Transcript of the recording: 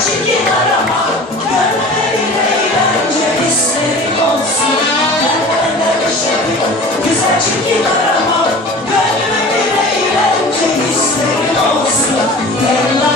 çekin arama Gönlümde eğlence isterim olsun. Benden de bir şey yok Güzel çekin arama Gönlümde eğlence isterim olsun. Yıllar